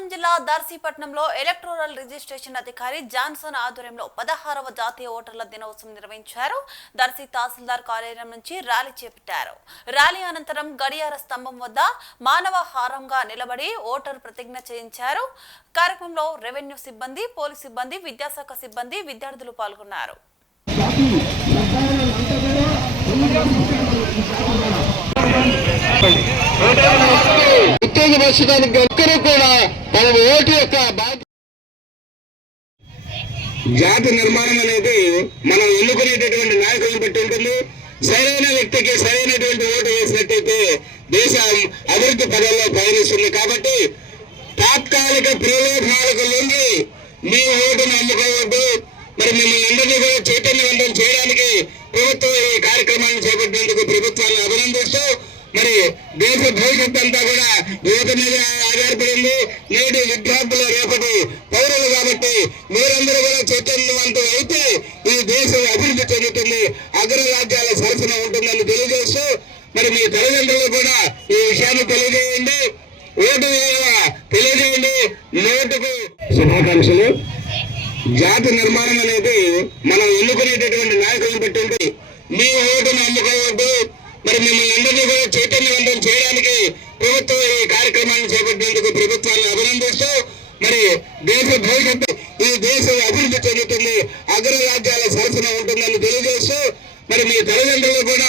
ప్రకాశం జిల్లా దర్శీపట్నంలో electoral registration అధికారి Johnson ఆధ్వర్యంలో 16వ జాతీయ ఓటర్ల దినోత్సవం నిర్వహించారు. దర్శి తహసీల్దార్ కార్యాలయం నుంచి ర్యాలీ చేపట్టారు. ర్యాలీ అనంతరం గడియార స్తంభం వద్ద మానవహారంగా నిలబడి ఓటర్ ప్రతిజ్ఞ చేయించారు. కార్యక్రమంలో రెవెన్యూ సిబ్బంది, పోలీస్ సిబ్బంది, విద్యాశాఖ సిబ్బంది, విద్యార్థులు పాల్గొన్నారు. ఉత్తేజపరచడానికి ఒక్కరూ కూడా తమ ఓటు యొక్క జాతి నిర్మాణం అనేది మనం ఎన్నుకునేటటువంటి నాయకులను బట్టి ఉంటుంది. సరైన వ్యక్తికి సరైనటువంటి ఓటు వేసినట్టయితే దేశం అభివృద్ధి పదంలో పయనిస్తుంది. కాబట్టి తాత్కాలిక ప్రలోభాలకు లొంగి మీ ఓటును అమ్ముకోవద్దు. మరి మిమ్మల్ని అందరినీ కూడా చైతన్యవంతం చేయడానికి ప్రభుత్వం ఈ కార్యక్రమాన్ని చేపట్టినందుకు ప్రభుత్వాన్ని అభినందిస్తూ, మరి దేశ భవిష్యత్తు అంతా కూడా యువత మీద ఆధారపడింది. నేటి విద్యార్థులు రేపటి పౌరులు కాబట్టి మీరందరూ కూడా చైతన్యవంతం అయితే ఈ దేశం అభివృద్ధి చెందుతుంది, అగ్రరాజ్యాల సరసన ఉంటుందని తెలియజేస్తూ, మరి మీ తల్లిదండ్రులు కూడా ఈ విషయాన్ని తెలియజేయండి, ఓటు తెలియజేయండి. నోటుకు శుభాకాంక్షలు. జాతి నిర్మాణం అనేది మనం ఎన్నుకునేటటువంటి నాయకులను బట్టి ఉంటుంది. మీ ఓటును అమ్ముకోవద్దు. మరి మిమ్మల్ని అందరినీ కూడా చైతన్యవంతం చేయడానికి ప్రభుత్వం ఈ కార్యక్రమాన్ని చేపట్టినందుకు ప్రభుత్వాన్ని అభినందిస్తూ, మరి దేశ భవిష్యత్తు ఈ దేశం అభివృద్ధి చెందుతుంది, అగ్రరాజ్యాల సరసన ఉంటుందని తెలియజేస్తూ, మరి మీ తల్లిదండ్రులు కూడా